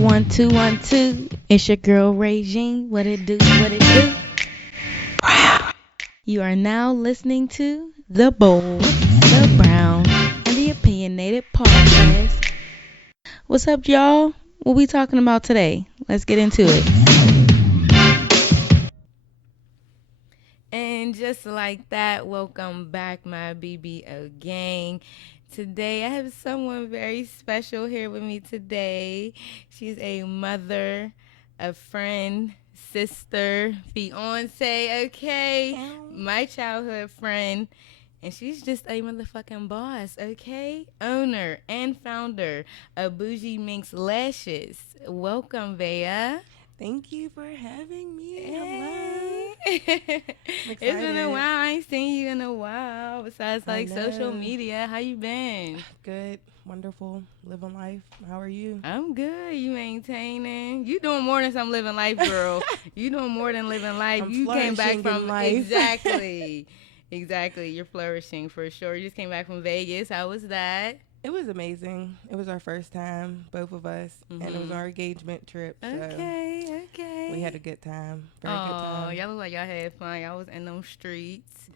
One, two, 1, 2. It's your girl Regine. What it do? What it do? You are now listening to the Bold, the Brown, and the Opinionated Podcast. What's up, y'all? What we talking about today? Let's get into it. And just like that, welcome back, my B.B.O gang. Today, I have someone very special here with me today. She's a mother, a friend, sister, fiance, okay? My childhood friend. And she's just a motherfucking boss, okay? Owner and founder of Bouji Minks lashes. Welcome, Vaya. Thank you for having me. Hey. Hello. It's been a while. I ain't seen you in a while. Besides, like, social media. How you been? Good. Wonderful. Living life. How are you? I'm good. You maintaining. You doing more than some living life, girl. You doing more than living life. I'm you came back from life. Exactly. Exactly. You're flourishing for sure. You just came back from Vegas. How was that? It was amazing. It was our first time, both of us, and it was our engagement trip. So okay. we had a good time. Very good time. Y'all look like y'all had fun. Y'all was in them streets.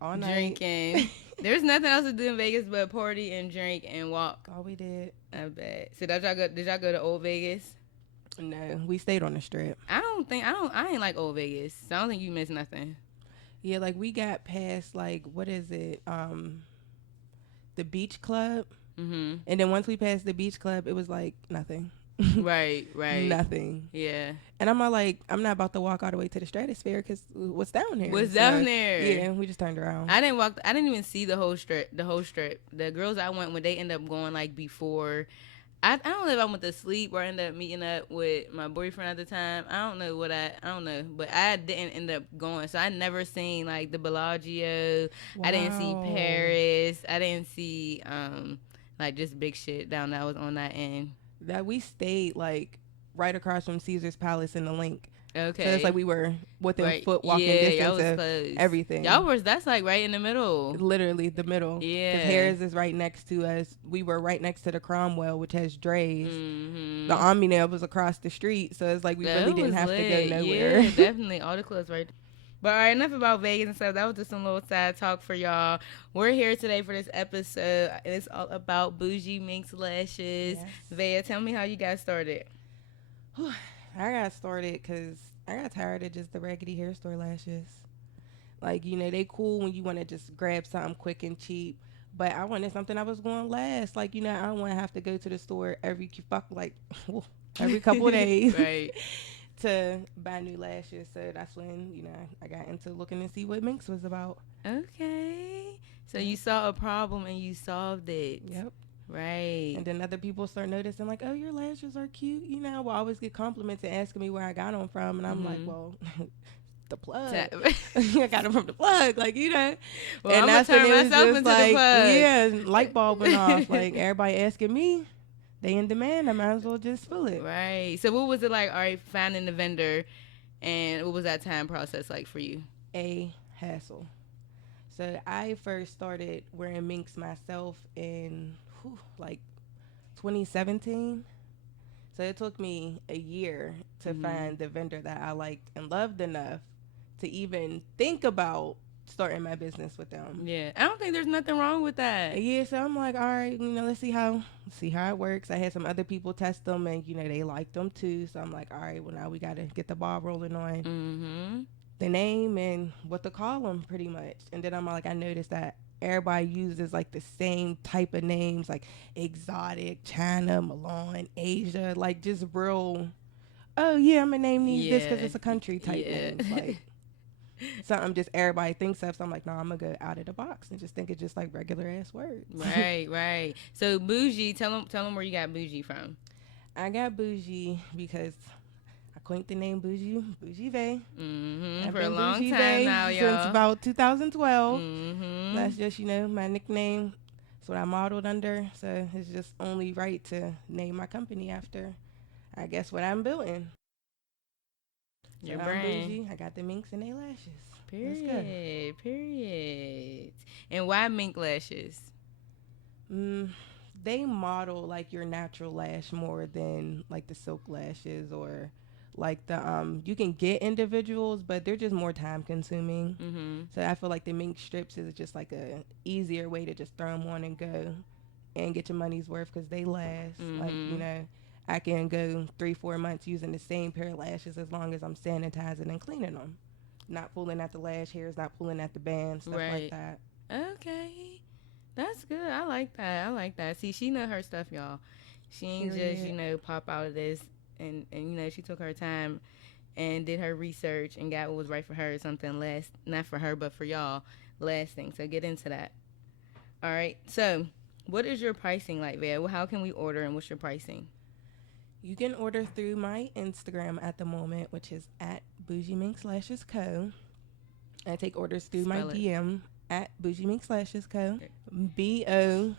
All night. Drinking. There's nothing else to do in Vegas but party and drink and walk. All we did. I bet. So did y'all go to Old Vegas? No, we stayed on the strip. I ain't like Old Vegas. So I don't think you missed nothing. Yeah, like we got past what is it? The beach club. Mm-hmm. And then once we passed the beach club, it was like nothing. Right. Nothing. Yeah. And I'm not about to walk all the way to the stratosphere because what's down there? Down there? Yeah, we just turned around. I didn't even see the whole strip. The girls I went when they end up going like before. I don't know if I went to sleep or I ended up meeting up with my boyfriend at the time. I don't know, but I didn't end up going. So I never seen like the Bellagio. Wow. I didn't see Paris. I didn't see like just big shit down that was on that end. That we stayed like right across from Caesar's Palace in the Link. Okay. So it's like we were within foot walking distance of everything. That's like right in the middle. Literally the middle. Yeah. Because Harris is right next to us. We were right next to the Cromwell, which has Dre's. Mm-hmm. The Omni-Nail was across the street. So it's like we really didn't have to go nowhere. Yeah, definitely. All the clothes right. But all right, enough about Vegas and stuff. That was just some little side talk for y'all. We're here today for this episode. And it's all about Bouji Minks lashes. Yes. Vaya, tell me how you got started. I got started because I got tired of just the raggedy hair store lashes. Like, they cool when you want to just grab something quick and cheap. But I wanted something that was going to last. Like, I don't want to have to go to the store every couple of days. Right. To buy new lashes. So that's when, I got into looking to see what Minks was about. Okay. So you saw a problem and you solved it. Yep. Right. And then other people start noticing, like, oh, your lashes are cute. I will always get compliments and asking me where I got them from. And I'm like, well, the plug. I got them from the plug. Like, Well, and that's when it was just into like, the plug. Yeah, light bulb went off. Like, everybody asking me. They in demand. I might as well just fill it. Right. So what was it like, all right, finding the vendor, and what was that time process like for you? A hassle. So I first started wearing Minks myself in 2017. So it took me a year to find the vendor that I liked and loved enough to even think about starting my business with them. Yeah, I don't think there's nothing wrong with that. Yeah, so I'm like, all right, let's see how it works. I had some other people test them, and they liked them too. So I'm like, all right, well now we got to get the ball rolling on the name and what to call them, pretty much. And then I'm like, I noticed that everybody uses like the same type of names, like exotic, China, Milan, Asia, like just real. Oh yeah, I'm gonna name these this because it's a country type names, like. Something just everybody thinks of. So I'm like, no, I'm going to go out of the box and just think it's just like regular ass words. Right. So Bouji, tell them where you got Bouji from. I got Bouji because I coined the name Bouji Vay. For a long Bouji time Vay now, y'all. Since about 2012. That's just, my nickname. That's what I modeled under. So it's just only right to name my company after, I guess, what I'm building. Your brand. Bouji. I got the Minks and they lashes. Period. And why mink lashes? The they model like your natural lash more than like the silk lashes or like the you can get individuals, but they're just more time consuming. Mm-hmm. So I feel like the mink strips is just like a easier way to just throw them on and go and get your money's worth because they last. Like, Mm-hmm. you know, I can go 3-4 months using the same pair of lashes as long as I'm sanitizing and cleaning them, not pulling at the lash hairs, not pulling at the bands, stuff like Right. that. Okay. That's good. I like that. I like that. See, she know her stuff, y'all. She ain't just, Period. pop out of this and she took her time and did her research and got what was right for her, something less, not for her, but for y'all, lasting. So get into that. All right. So, what is your pricing like, Vea? How can we order and what's your pricing? You can order through my Instagram at the moment, which is at Bouji Minks Lashes Co. I take orders through my Spell it. DM at Bouji Minks Lashes Co. BoujiMinksLashesCo.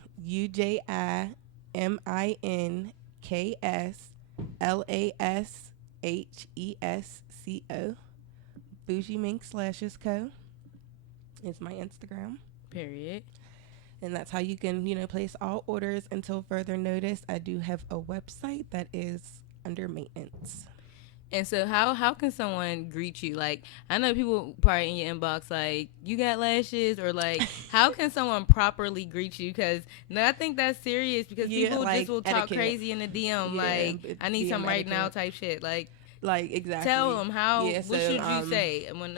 Bouji Minks Lashes Co. is my Instagram. Period. And that's how you can, place all orders until further notice. I do have a website that is under maintenance. And so how can someone greet you? Like, I know people probably in your inbox like, you got lashes, or like, how can someone properly greet you? Because no, I think that's serious because people like just will talk etiquette. crazy in the DM Yeah, like, I need DM some right etiquette. now type shit. Like exactly. tell them how. Yeah, what so, should you say when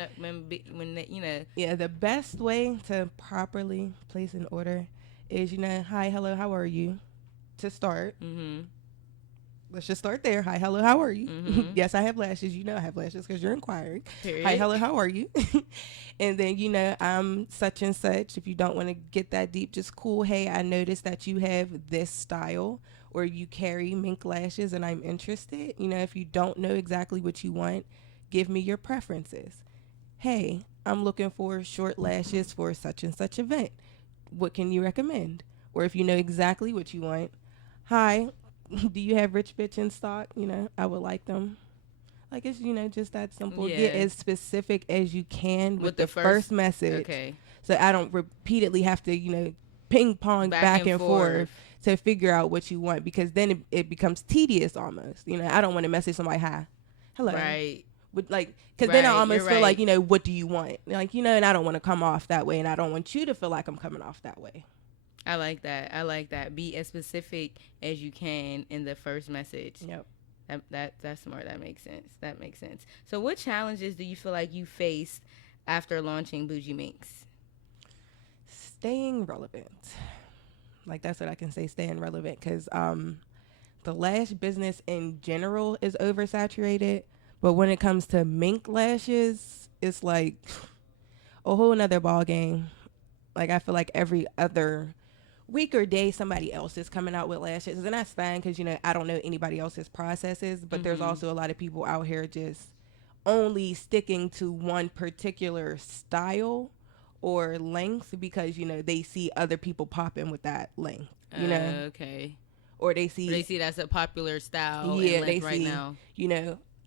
you know? Yeah, the best way to properly place an order is, hi, hello, how are you? To start. Mm-hmm. Let's just start there. Hi, hello, how are you? Mm-hmm. Yes, I have lashes. I have lashes because you're inquiring. Period. Hi, hello, how are you? And then, I'm such and such. If you don't want to get that deep, just cool. Hey, I noticed that you have this style or you carry mink lashes and I'm interested. If you don't know exactly what you want, give me your preferences. Hey, I'm looking for short lashes for such and such event. What can you recommend? Or if you know exactly what you want, hi, do you have rich bitch in stock? I would like them. Like, it's, just that simple. Yeah. Get as specific as you can with the first first message. Okay. So I don't repeatedly have to, ping pong back and forth to figure out what you want, because then it becomes tedious almost. I don't want to message somebody, hi, hello. Right. Because then I almost feel right. like, what do you want? Like, and I don't want to come off that way, and I don't want you to feel like I'm coming off that way. I like that. Be as specific as you can in the first message. Yep. That's smart. That makes sense. So what challenges do you feel like you faced after launching Bouji Minks? Staying relevant. Like, that's what I can say, staying relevant, because the lash business in general is oversaturated, but when it comes to mink lashes, it's like a whole nother ball game. Like, I feel like every other week or day somebody else is coming out with lashes, and that's fine because I don't know anybody else's processes, but there's also a lot of people out here just only sticking to one particular style or length because they see other people popping with that length, Okay. or they see that's a popular style. yeah, and they right see now.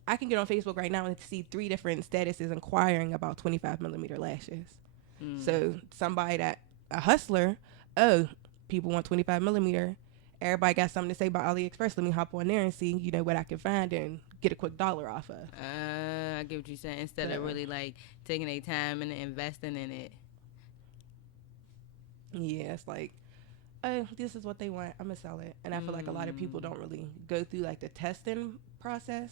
I can get on Facebook right now and see 3 different statuses inquiring about 25 millimeter lashes. So somebody a hustler, oh, people want 25 millimeter. Everybody got something to say about AliExpress. Let me hop on there and see, what I can find and get a quick dollar off of. I get what you're saying. Instead of really like taking a time and investing in it. Yeah, it's like, oh, this is what they want. I'm gonna sell it. And I feel like a lot of people don't really go through like the testing process.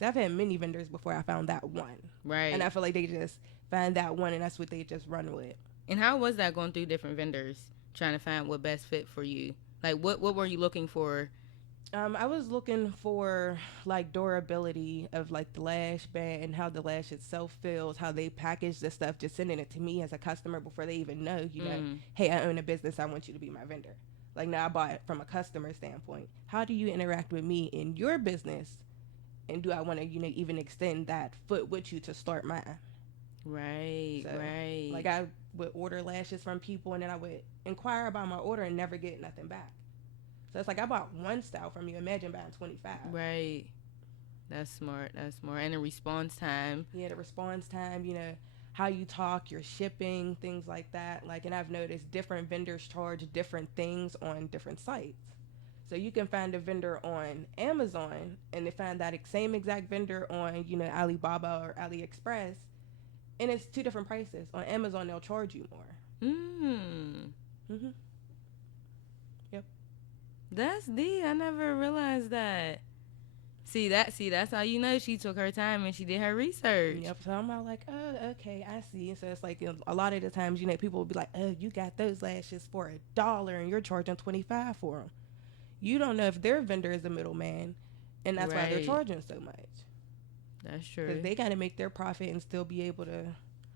So I've had many vendors before I found that one. Right. And I feel like they just find that one and that's what they just run with. And how was that going through different vendors, trying to find what best fit for you? Like, what were you looking for? I was looking for like durability of like the lash band and how the lash itself feels, how they package the stuff, just sending it to me as a customer before they even know, hey, I own a business, I want you to be my vendor. Like, now I bought it from a customer standpoint. How do you interact with me in your business? And do I want to, even extend that foot with you to start mine? Right, So, right. Like, I would order lashes from people and then I would inquire about my order and never get nothing back. So it's like, I bought one style from you. Imagine buying 25. Right. That's smart. And the response time. Yeah, the response time, how you talk, your shipping, things like that. Like, and I've noticed different vendors charge different things on different sites. So you can find a vendor on Amazon and they find that same exact vendor on, Alibaba or AliExpress, and it's two different prices. On Amazon, they'll charge you more. Mm. Yep. That's deep. I never realized that. See, that's how you know she took her time and she did her research. Yep. So I'm all like, oh, okay, I see. So it's like a lot of the times, people will be like, oh, you got those lashes for $1 and you're charging $25 for them. You don't know if their vendor is a middleman, and that's why they're charging so much. That's true. Because they got to make their profit and still be able to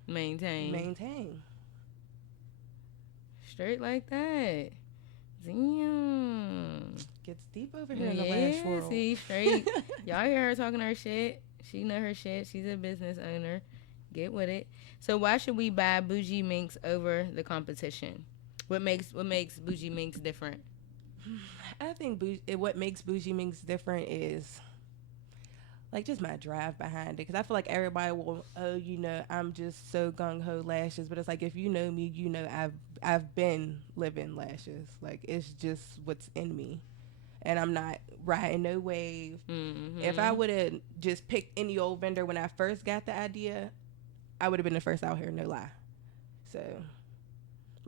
maintain. Straight like that. Damn. Gets deep over here in the lash world. See, straight. Y'all hear her talking her shit. She know her shit. She's a business owner. Get with it. So why should we buy Bouji Minks over the competition? What makes Bouji Minks different? I think what makes Bouji Minks different is like just my drive behind it. Because I feel like everybody will, I'm just so gung-ho lashes. But it's like, if you know me, I've been living lashes. Like, it's just what's in me. And I'm not riding no wave. Mm-hmm. If I would have just picked any old vendor when I first got the idea, I would have been the first out here, no lie. So,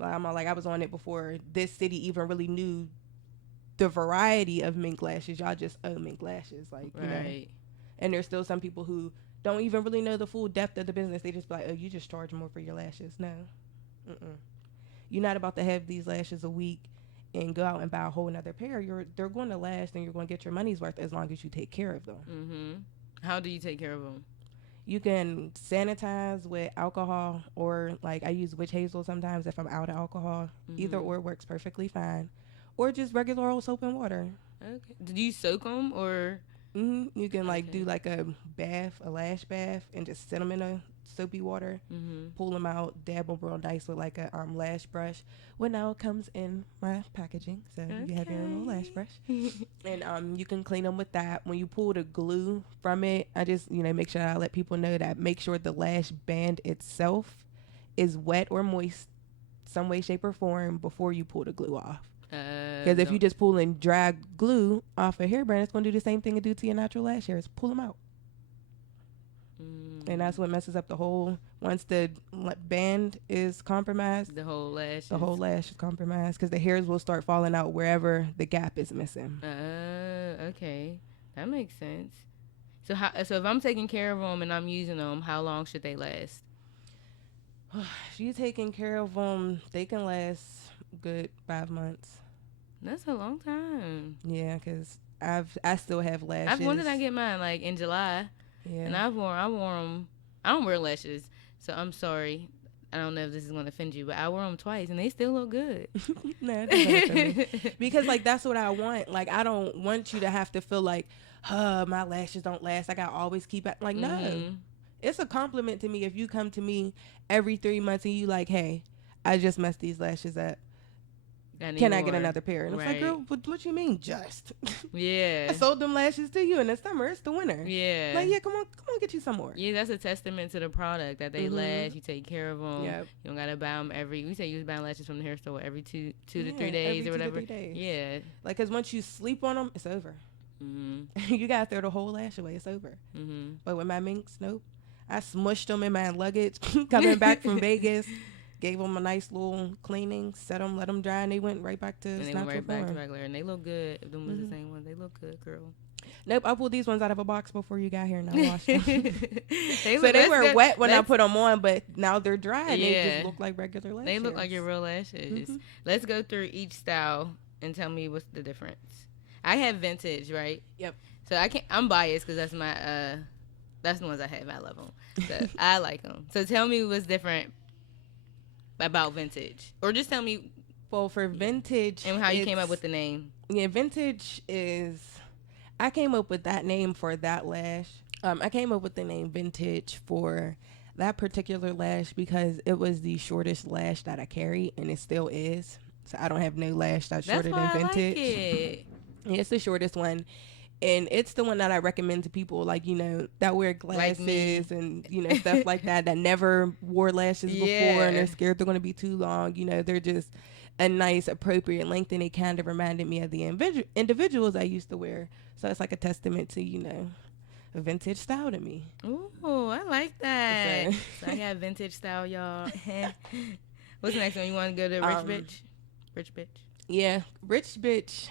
I'm all like, I was on it before this city even really knew the variety of mink lashes. Y'all just owe mink lashes. Like, right. And there's still some people who don't even really know the full depth of the business. They just be like, oh, you just charge more for your lashes. No. You're not about to have these lashes a week and go out and buy a whole another pair. They're going to last and you're going to get your money's worth as long as you take care of them. Mm-hmm. How do you take care of them? You can sanitize with alcohol, or like I use witch hazel sometimes if I'm out of alcohol. Mm-hmm. Either or works perfectly fine. Or just regular old soap and water. Okay. Do you soak them or? Mm-hmm. You can do like a lash bath, and just sit them in a soapy water. Mm-hmm. Pull them out, dab them real nice with like a lash brush. Well, now it comes in my packaging, so you have your own little lash brush. And you can clean them with that. When you pull the glue from it, I just make sure I let people know that make sure the lash band itself is wet or moist, some way, shape, or form before you pull the glue off. Because if you just pull and drag glue off a hairband, it's going to do the same thing it do to your natural lash hairs. Pull them out. And that's what messes up the whole. Once the band is compromised, the whole lash is compromised, because the hairs will start falling out wherever the gap is missing. Okay, that makes sense. So if I'm taking care of them and I'm using them, how long should they last? If you taking care of them, they can last good 5 months. That's a long time. Yeah, because I still have lashes. When did I get mine? Like in July. Yeah. And I wore them. I don't wear lashes, so I'm sorry. I don't know if this is going to offend you, but I wore them twice, and they still look good. Nah, it doesn't offend me. Because, that's what I want. Like, I don't want you to have to feel like, my lashes don't last. I got to always keep it. Like, no. It's a compliment to me if you come to me every 3 months and you like, hey, I just messed these lashes up. Can I get another pair? And it's like, girl, what you mean just? Yeah. I sold them lashes to you in the summer. It's the winter. Yeah. Like, yeah, come on, get you some more. Yeah, that's a testament to the product that they last. You take care of them. Yep. You don't got to buy them we say you buy lashes from the hair store every two to 3 days or whatever. 2 to 3 days. Yeah. Like, because once you sleep on them, it's over. Mm-hmm. You got to throw the whole lash away. It's over. Mm-hmm. But with my minks, nope. I smushed them in my luggage coming back from Vegas. Gave them a nice little cleaning, set them, let them dry, and they went right back to natural form. Back to regular, and they look good. If them was the same ones, they look good, girl. Nope, I pulled these ones out of a box before you got here, and I washed them. They were wet when I put them on, but now they're dry, and they just look like regular lashes. They look like your real lashes. Mm-hmm. Let's go through each style and tell me what's the difference. I have vintage, right? Yep. So I'm biased because that's my that's the ones I have. I love them. So I like them. So tell me what's different about vintage, or just tell me. Well, for vintage, and how you came up with the name. Yeah, vintage is. I came up with that name for that lash. I came up with the name vintage for that particular lash because it was the shortest lash that I carry, and it still is. So I don't have no lash that's shorter than vintage. Like it. Yeah, it's the shortest one. And it's the one that I recommend to people, like, that wear glasses and, stuff like that never wore lashes before and they're scared they're going to be too long. They're just a nice, appropriate length, and it kind of reminded me of the individuals I used to wear. So it's like a testament to, a vintage style to me. Ooh, I like that. So I got vintage style, y'all. What's the next one? You want to go to Rich Bitch? Rich Bitch? Yeah, Rich Bitch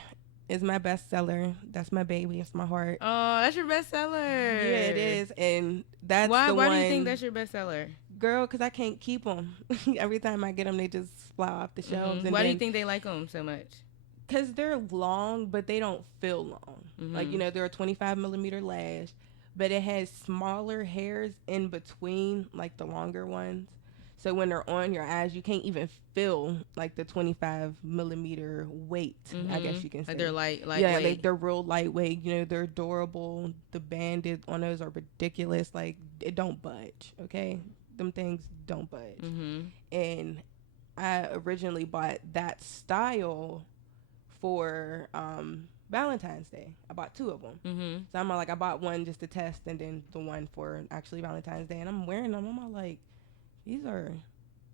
is my bestseller. That's my baby. It's my heart. Oh, that's your bestseller. Yeah, it is. And that's why the do one. You think that's your bestseller? Girl, because I can't keep them. Every time I get them, they just fly off the shelves. And why do you think they like them so much? Because they're long, but they don't feel long. Like, they're a 25 millimeter lash, but it has smaller hairs in between, like the longer ones. So when they're on your eyes, you can't even feel like the 25 millimeter weight. I guess you can say. Like they're lightweight. Yeah, like they're real lightweight. They're adorable. The banded on those are ridiculous. Like, it don't budge. Okay, them things don't budge. And I originally bought that style for Valentine's Day. I bought 2 of them. So I'm like, I bought one just to test, and then the one for actually Valentine's Day. And I'm wearing them. I'm like, these are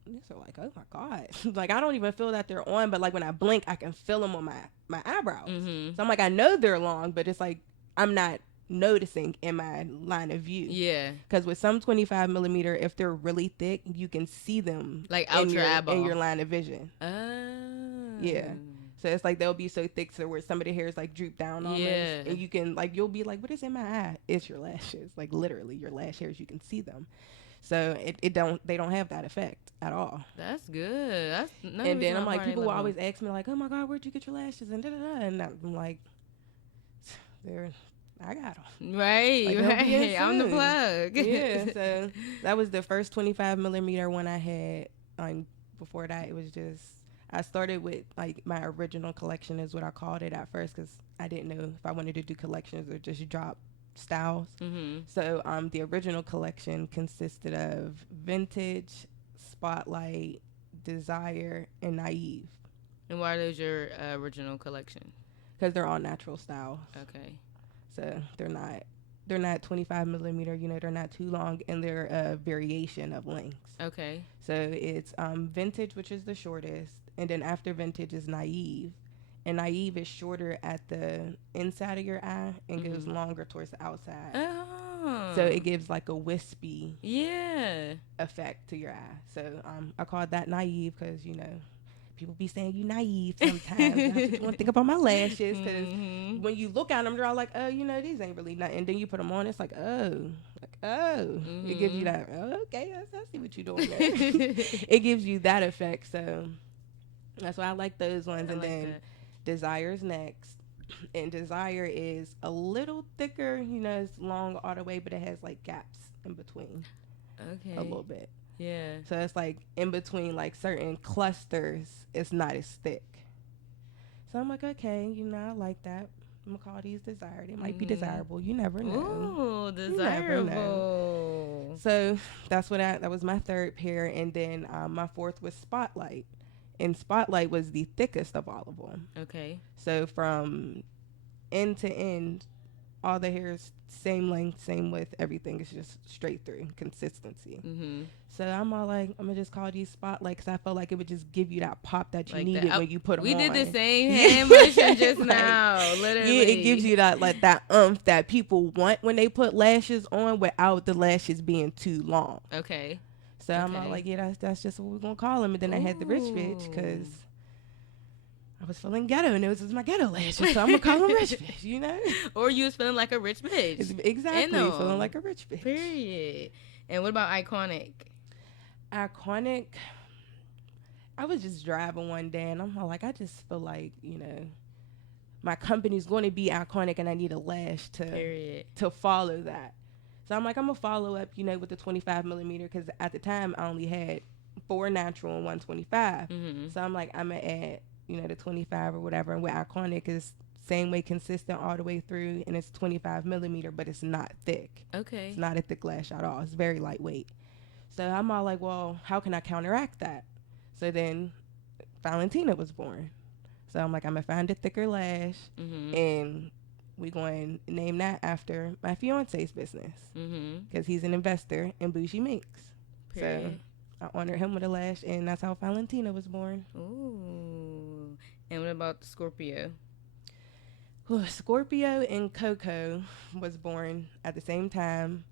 like, oh my God. Like, I don't even feel that they're on, but like when I blink, I can feel them on my eyebrows. So I'm like, I know they're long, but it's like I'm not noticing in my line of view. Yeah. Because with some 25 millimeter, if they're really thick, you can see them like out your eyeball in your line of vision. Oh. Yeah. So it's like they'll be so thick so where some of the hairs like droop down almost. And you can like, you'll be like, what is in my eye? It's your lashes. Like literally your lash hairs, you can see them. So they don't have that effect at all. That's good. And then I'm like, people will always ask me like, oh my God, where'd you get your lashes? And and I'm like, I got them. Right, like, right. I'm the plug. Yeah. So that was the first 25 millimeter one I had. Before that, it was just, I started with like my original collection is what I called it at first, because I didn't know if I wanted to do collections or just drop styles. So the original collection consisted of Vintage, Spotlight, Desire, and Naive. And why are those your original collection? Because they're all natural styles. Okay. So they're not 25 millimeter, they're not too long, and they're a variation of lengths. Okay. So it's Vintage, which is the shortest, and then after Vintage is Naive. And Naive is shorter at the inside of your eye and goes longer towards the outside. Oh. So it gives like a wispy yeah effect to your eye. So I called that Naive because, people be saying you naive sometimes. I just want to think about my lashes because when you look at them, they're all like, oh, these ain't really nothing. And then you put them on, it's like, oh. It gives you that, okay, I see what you're doing there. It gives you that effect. So that's why I like those ones. And then that. Desire's next, and Desire is a little thicker, it's long all the way, but it has like gaps in between. Okay. A little bit. Yeah. So it's like in between like certain clusters, it's not as thick. So I'm like, okay, I like that. I'm gonna call these Desire. They might be desirable. You never know. Ooh, desirable. So that's what that was my third pair, and then my fourth was Spotlight. And Spotlight was the thickest of all of them. Okay. So from end to end, all the hair is same length, same width, everything is just straight through, consistency. So I'm all like, I'm going to just call these Spotlight because I felt like it would just give you that pop that you like needed when you put them on. We did the same hand motion just now, literally. Yeah, it gives you that like that that people want when they put lashes on without the lashes being too long. Okay. So I'm all like, yeah, that's just what we're going to call them. And then I had the Rich Bitch because I was feeling ghetto and those was my ghetto lashes. So I'm going to call them Rich Bitch, Or you was feeling like a rich bitch. Exactly. Feeling like a rich bitch. Period. And what about Iconic? Iconic, I was just driving one day and I'm all like, I just feel like, my company's going to be iconic and I need a lash to follow that. So I'm like, I'm going to follow up, with the 25 millimeter because at the time I only had 4 natural and 1 25. So I'm like, I'm going to add, the 25 or whatever. And with Iconic is same way consistent all the way through and it's 25 millimeter, but it's not thick. Okay. It's not a thick lash at all. It's very lightweight. So I'm all like, well, how can I counteract that? So then Valentina was born. So I'm like, I'm going to find a thicker lash and we going to name that after my fiance's business because he's an investor in Bouji Minks. Period. So I honored him with a lash, and that's how Valentina was born. Ooh. And what about the Scorpio? Scorpio and Coco was born at the same time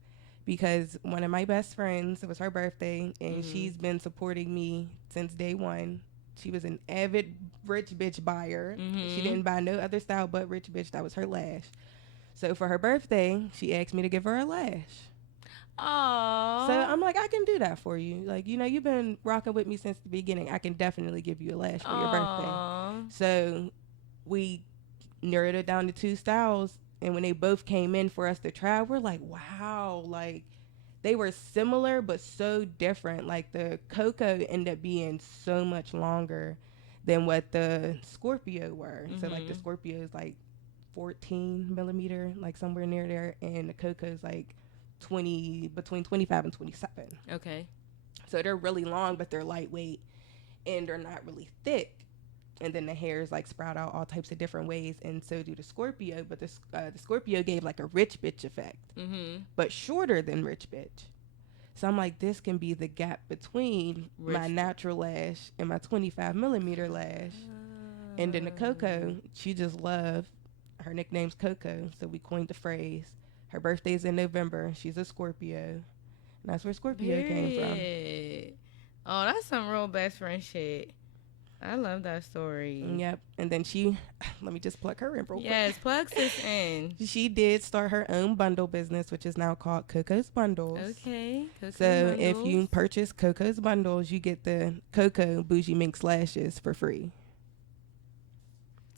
because one of my best friends, it was her birthday, and she's been supporting me since day one. She was an avid rich bitch buyer. She didn't buy no other style but rich bitch. That was her lash. So for her birthday, she asked me to give her a lash. Aww. So I'm like, I can do that for you. Like, you know, you've been rocking with me since the beginning. I can definitely give you a lash for your birthday. So we narrowed it down to 2 styles. And when they both came in for us to try, we're like, wow, like they were similar but so different. Like the Coco ended up being so much longer than what the Scorpio were. So like the Scorpio is like 14 millimeter, like somewhere near there, and the Coco is like between 25 and 27. Okay. So they're really long, but they're lightweight and they're not really thick. And then the hairs like sprout out all types of different ways, and so do the Scorpio. But the Scorpio gave like a rich bitch effect, but shorter than rich bitch. So I'm like, this can be the gap between my natural lash and my 25 millimeter lash. And then the Coco, she just loved, her nickname's Coco, so we coined the phrase. Her birthday's in November. She's a Scorpio. And that's where Scorpio came from. Oh, that's some real best friend shit. I love that story. Yep. And then she, let me just plug her in real quick. Yes, plug sis in. She did start her own bundle business, which is now called Coco's Bundles. Okay. Coco's Bundles. If you purchase Coco's Bundles, you get the Coco Bouji Minks lashes for free.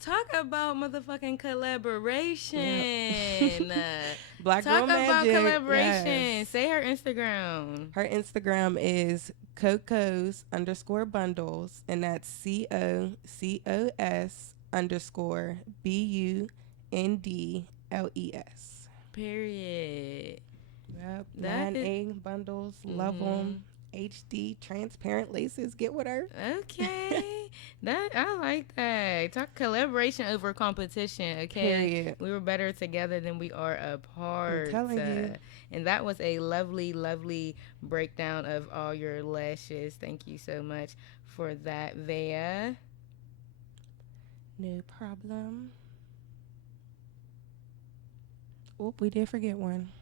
Talk about motherfucking collaboration. Yep. Black Girl Magic. Talk about collaboration. Yes. Say her Instagram. Her Instagram is Cocos_bundles, and that's COCOS_BUNDLES. Period. Yep. 9A bundles. Love them. HD transparent laces. Get with her. Okay. I like that. Talk collaboration over competition. Okay. Period. We were better together than we are apart. I'm telling you. And that was a lovely, lovely breakdown of all your lashes. Thank you so much for that, Vea. No problem. Oop, we did forget one.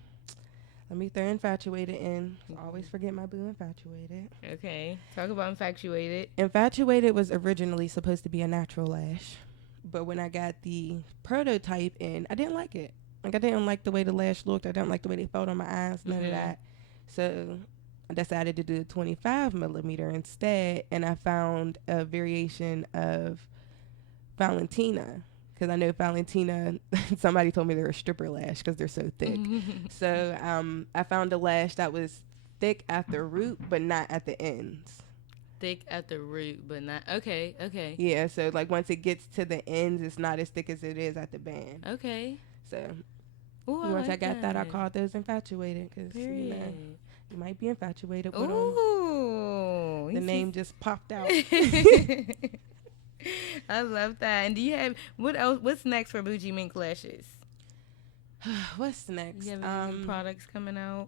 Let me throw Infatuated in. I always forget my boo Infatuated. Okay. Talk about Infatuated. Infatuated was originally supposed to be a natural lash. But when I got the prototype in, I didn't like it. Like, I didn't like the way the lash looked. I didn't like the way they felt on my eyes. None of that. So I decided to do a 25 millimeter instead. And I found a variation of Valentina. Because I know Valentina, somebody told me they're a stripper lash because they're so thick. So I found a lash that was thick at the root, but not at the ends. Thick at the root, but not... Okay. Yeah, so like once it gets to the ends, it's not as thick as it is at the band. Okay. So once I got that, I called those Infatuated because, you know, you might be infatuated with them. Ooh. The name just popped out. I love that. And do you have what else? What's next for Bouji Mink lashes? What's next? You have any products coming out?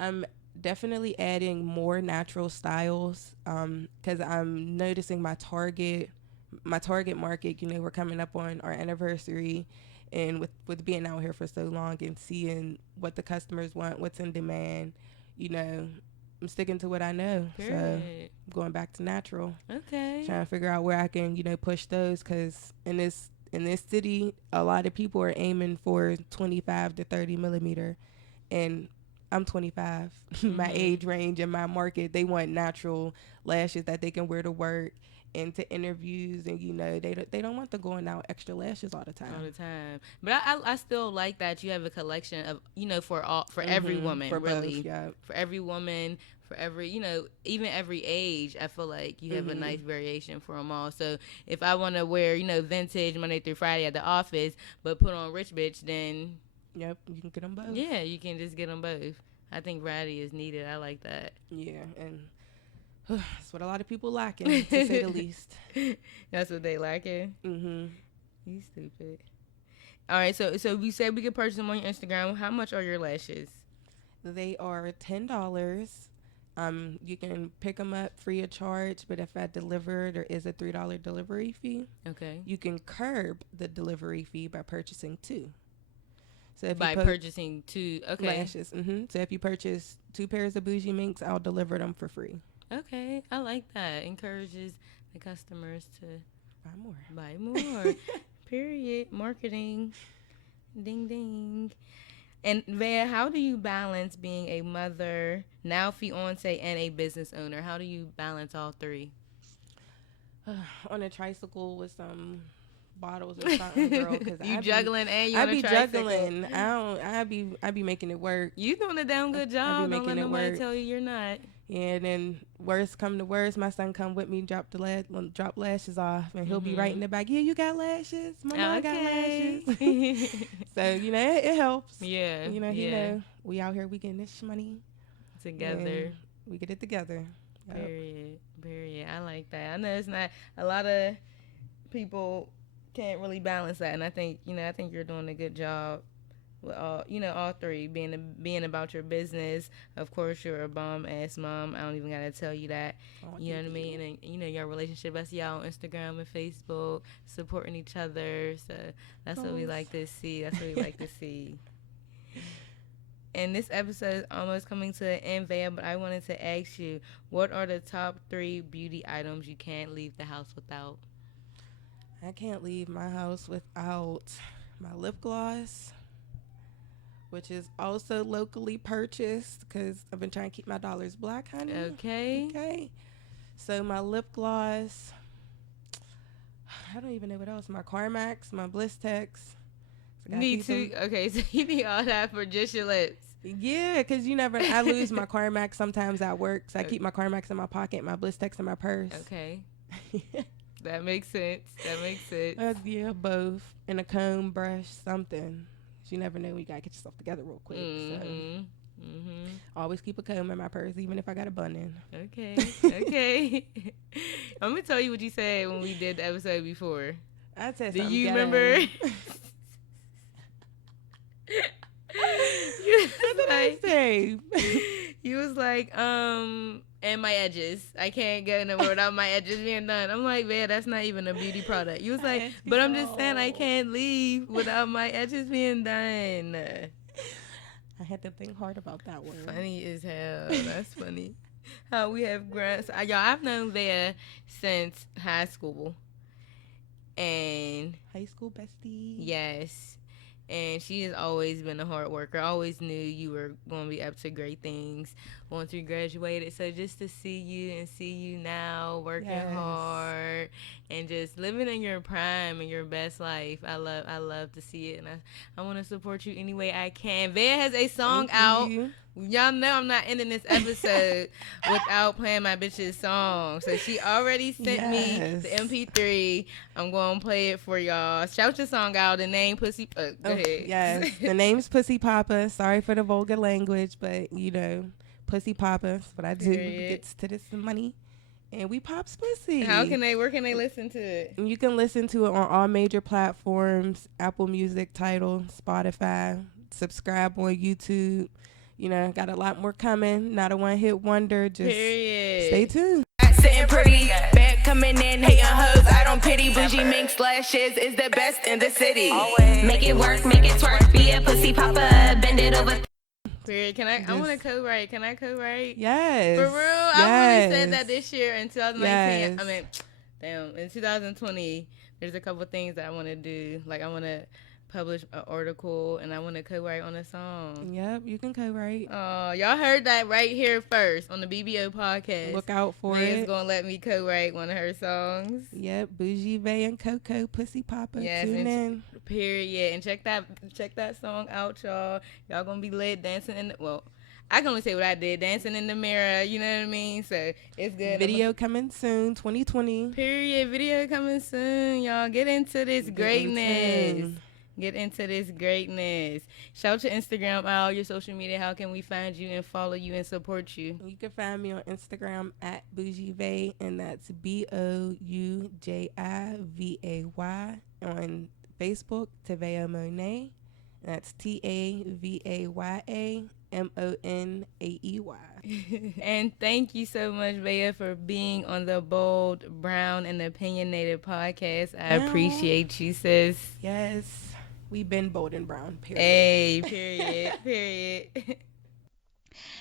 I'm definitely adding more natural styles because I'm noticing my target market. You know, we're coming up on our anniversary, and with being out here for so long and seeing what the customers want, what's in demand, you know, I'm sticking to what I know. Period. So I'm going back to natural. Okay. Trying to figure out where I can, you know, push those, because in this city, a lot of people are aiming for 25 to 30 millimeter, and I'm 25. My age range and my market, they want natural lashes that they can wear to work and to interviews, and, you know, they don't want the going out extra lashes all the time. But I still like that you have a collection of, you know, for every woman, for really. Both, yeah. For every woman, for every, you know, even every age. I feel like you have a nice variation for them all. So if I want to wear, you know, vintage Monday through Friday at the office, but put on rich bitch, then yep, you can get them both. Yeah, you can just get them both. I think variety is needed. I like that. Yeah, and that's what a lot of people lacking, to say the least. That's what they lacking? Mm-hmm. You stupid. All right, so we said we could purchase them on your Instagram. How much are your lashes? They are $10. You can pick them up free of charge, but if I deliver, there is a $3 delivery fee. Okay. You can curb the delivery fee by purchasing two. So if By purchasing two, okay. lashes, so if you purchase 2 pairs of Bouji Minks, I'll deliver them for free. Okay, I like that. Encourages the customers to Buy more. Buy more. Period. Marketing. Ding ding. And Vea, how do you balance being a mother, now fiance, and a business owner? How do you balance all three? On a tricycle with some bottles or something, girl. Cause you juggling and you on a tricycle. Juggling. I be making it work. You doing a damn good job. Don't let nobody tell you you're not. Yeah, and then worst come to worst, my son come with me, drop lashes off, and he'll be right in the back. Yeah, you got lashes. Mama got lashes. So it helps. Yeah. He know we out here, we getting this money together. We get it together. Yep. Period. I like that. I know it's not a lot of people can't really balance that, and I think you're doing a good job with all three, being about your business. Of course, you're a bomb ass mom. I don't even gotta tell you that. You know what I mean? And then, your relationship. I see y'all on Instagram and Facebook supporting each other. So that's what we like to see. And this episode is almost coming to an end, Vea, but I wanted to ask you, what are the top 3 beauty items you can't leave the house without? I can't leave my house without my lip gloss, which is also locally purchased because I've been trying to keep my dollars black, honey. Okay. So my lip gloss. I don't even know what else. My Carmax, my Blistex. Me too. Okay, so you need all that for just your lips. Yeah, because I lose my Carmax sometimes at work, so I keep my Carmax in my pocket, my Blistex in my purse. Okay. That makes sense. Yeah, both. And a comb, brush, something. You never know when you gotta get yourself together real quick. So always keep a comb in my purse, even if I got a bun in. Okay. I'm gonna tell you what you said when we did the episode before. I said do something. Do you remember? You was like, and my edges. I can't go nowhere without my edges being done. I'm like, man, that's not even a beauty product. You was like, but I'm just saying I can't leave without my edges being done. I had to think hard about that one. Funny as hell. That's funny. How we have grown. So, y'all, I've known Vea since high school. And high school bestie. Yes. And she has always been a hard worker. I always knew you were going to be up to great things once you graduated. So just to see you now working hard and just living in your prime and your best life, I love to see it. And I want to support you any way I can. Vea has a song out. Y'all know I'm not ending this episode without playing my bitch's song. So she already sent me the MP3. I'm going to play it for y'all. Shout your song out. The name Pussy. Go ahead. Yes. The name's Pussy Papa. Sorry for the vulgar language, but Pussy Papa. That's what I do. Gets to this money. And we pops pussy. Where can they listen to it? You can listen to it on all major platforms. Apple Music, Tidal, Spotify. Subscribe on YouTube. Got a lot more coming. Not a one-hit wonder. Just stay tuned. Sitting pretty, back coming in, hating hoes. I don't pity. Bouji Minks lashes is the best in the city. Always. Make it work, make it twerk. Be a pussy papa, bend it over. Period. I want to co-write. Can I co-write? Yes. For real? Yes. I really said that this year in 2019. Yes. I mean, in 2020, there's a couple things that I want to do. Like I want to publish an article and I want to co-write on a song. Yep, you can co-write. Oh, y'all heard that right here first on the B.B.O Podcast. Look out for it. Leah's gonna let me co-write one of her songs. Yep, Bouji Vey and Coco, Pussy Papa. Yes, tune in. Period. And check that song out, y'all. Y'all gonna be lit dancing in the, I can only say what I did, dancing in the mirror, you know what I mean? So it's good. Video coming soon, 2020. Period. Video coming soon, y'all. Get into this greatness. Get into this greatness. Shout your Instagram out, your social media. How can we find you and follow you and support you? You can find me on Instagram at Bouji Vey, and that's BOUJIVAY. On Facebook, Tavaya Monaey. That's TAVAYAMONAEY. And thank you so much, Bea, for being on the Bold, Brown, and Opinionated podcast. I appreciate you, sis. Yes, we've been bold and brown, period. Hey, period, period.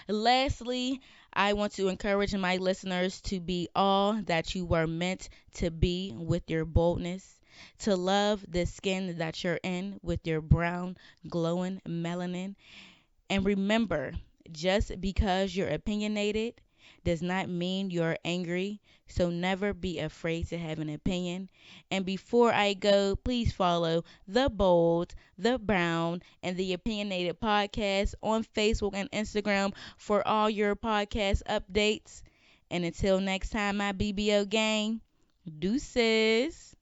Lastly, I want to encourage my listeners to be all that you were meant to be with your boldness, to love the skin that you're in with your brown, glowing melanin. And remember, just because you're opinionated does not mean you're angry. So never be afraid to have an opinion. And before I go, please follow The Bold, The Brown, and The Opinionated Podcast on Facebook and Instagram for all your podcast updates. And until next time, my BBO gang, deuces.